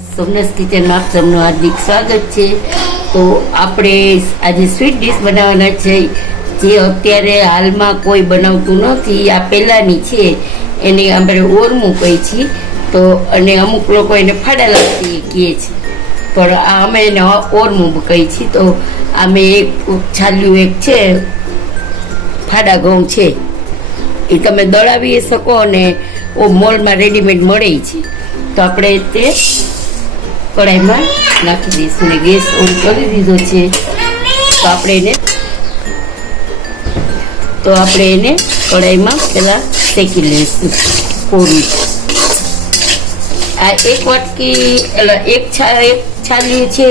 સોમનાથ કિચનમાં આપ સૌનું હાર્દિક સ્વાગત છે। તો આપણે આજે સ્વીટ ડીશ બનાવવાના છે જે અત્યારે હાલમાં કોઈ બનાવતું નથી। આ પહેલાંની છે, એને આપણે ઓરમું કહી છીએ। તો અને અમુક લોકો એને ફાડા લાપસી કહે છે, પણ આ અમે એને ઓરમું કહી છીએ। તો આમે એક છાલ્યું એક છે ફાડા ઘઉં છે, એ તમે દળાવી શકો અને મોલમાં રેડીમેડ મળે છે। તો આપણે તે કઢાઈમાં નાખી દઈશું ને ગેસ ઓન કરી દીધો છે। તો આપણે એને કઢાઈમાં પહેલાં શેકી લઈશું કોરું। આ એક વાટકી એક છાલ્યું છે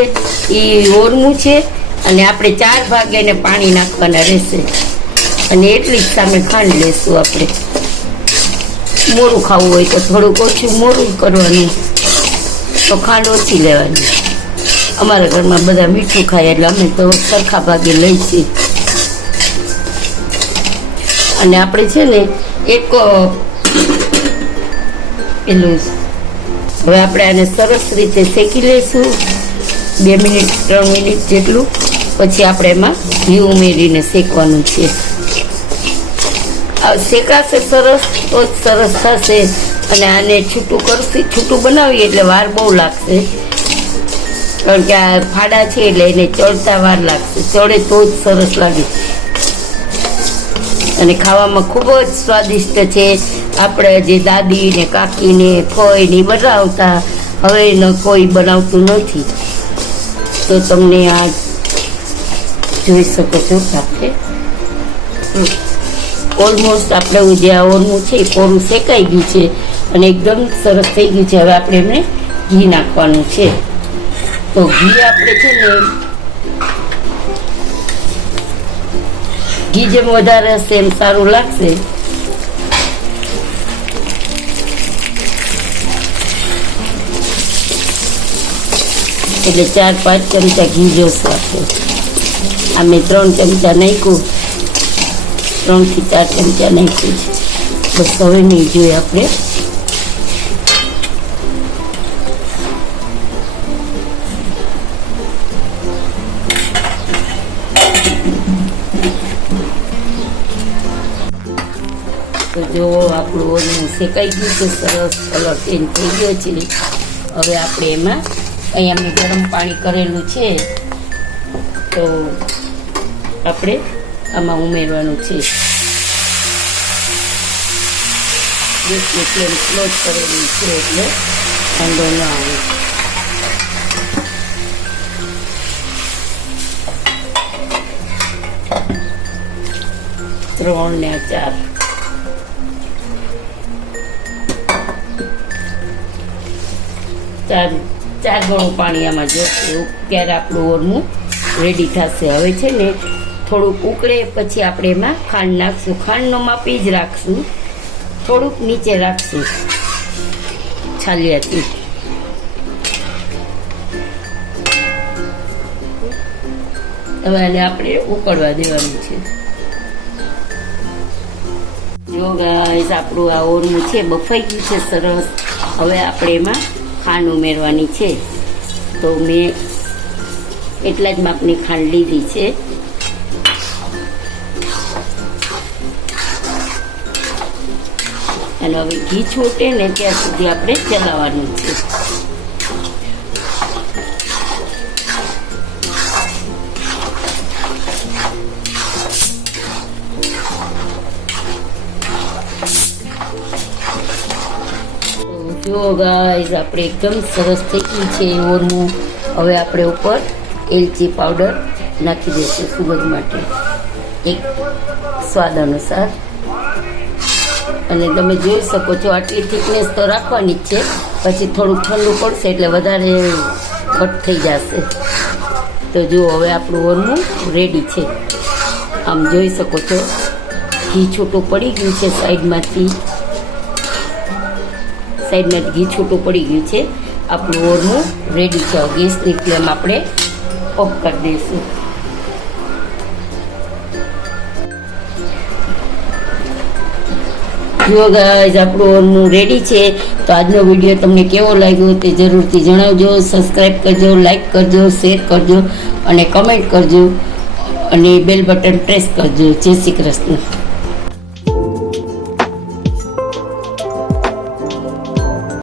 એ ઓરમું છે, અને આપણે 4 ભાગ એને પાણી નાખવાના રહેશે, અને એટલી જ સામે ખાંડ લેશું। આપણે મોરું ખાવું હોય તો થોડુંક ઓછું મોરું કરવાનું, તો ખાંડ ઓછી લેવાની। અમારા ઘરમાં બધા મીઠું ખાય એટલે અમે તો સરખા ભાગે લઈ છીએ। અને આપણે છે ને એક પેલું હવે આપણે આને સરસ રીતે શેકી લઈશું 2 મિનિટ 3 મિનિટ જેટલું, પછી આપણે એમાં ઘી ઉમેરીને શેકવાનું છે। શેકાશે સરસ તો જ સરસ થશે, અને આને છૂટું બનાવીએ એટલે વાર બહુ લાગશે, કારણ કે આ ફાડા છે એટલે એને ચડતા વાર લાગશે। ચડે તો જ સરસ લાગે, અને ખાવામાં ખૂબ જ સ્વાદિષ્ટ છે। આપણે જે દાદી ને કાકી ને ફોઈ ને બનાવતા, હવે કોઈ બનાવતું નથી। તો તમને આ જોઈ શકો છો આપણે ઓલમોસ્ટ આપણે જે આ ઓરમું છે એ કોરું શેકાઈ ગયું છે અને એકદમ સરસ થઈ ગયું છે। હવે આપણે એમને ઘી નાખવાનું છે। તો ઘી આપણે છે ને ઘી જેમ વધારે હશે એમ સારું લાગશે। એટલે 4-5 ચમચા ઘી જોશે આપણે। આ મેં 3 ચમચા નાખ્યું, 3 થી 4 ચમચા નાખ્યું છે, બસ હવે નહીં જોઈએ આપણે। તો જો આપણું ઓરમું શેકાઈ ગયું છે, સરસ કલર ચેન્જ થઈ ગયો છે। હવે આપણે એમાં અહીંયા મેં ગરમ પાણી કરેલું છે, તો આપણે આમાં ઉમેરવાનું છે। ગેસની ફ્લેમ સ્લો કરેલી છે એટલે વાંધો ન આવે। 3 ને 4 ગણું પાણી આમાં જોશે, ત્યારે આપણું ઓરમું રેડી થશે। હવે છે ને થોડુંક ઉકળે પછી આપણે એમાં ખાંડ નાખશું। ખાંડનો માપી જ રાખશું, થોડુંક નીચે રાખશું છાલિયાથી। હવે આને આપણે ઉકળવા દેવાનું છે। જો ગાઈસ આપણું આ ઓરમું છે બફાઈ ગયું છે સરસ। હવે આપણે એમાં ખાંડ ઉમેરવાની છે। તો મેં એટલા જ માપની ખાંડ લીધી છે। અને હવે ઘી છૂટે ને ત્યાં સુધી આપણે ચલાવવાનું છે। જો ગાઈસ આપણે એકદમ સરસ થઈ ગયું છે ઓરમું। હવે આપણે ઉપર એલચી પાવડર નાખી દઈશું સુગંધ માટે, એક સ્વાદ અનુસાર। અને તમે જોઈ શકો છો આટલી થિકનેસ તો રાખવાની જ છે, પછી થોડુંક ઠંડુ પડશે એટલે વધારે ઘટ થઈ જશે। તો જુઓ હવે આપણું ઓરમું રેડી છે। આમ જોઈ શકો છો ઘી છૂટું પડી ગયું છે, સાઈડમાં ઘી છૂટું પડી ગયું છે। આપણું ઓરમું રેડી છે। ગેસની ફ્લેમ આપણે ઓફ કરી દઈશું। જો ગાઈસ આપણું ઓરમું રેડી છે। તો આજનો વિડીયો તમને કેવો લાગ્યો તે જરૂરથી જણાવજો. સબસ્ક્રાઈબ કરજો, લાઈક કરજો, શેર કરજો અને કમેન્ટ કરજો અને બેલ બટન પ્રેસ કરજો. જય શ્રી કૃષ્ણ.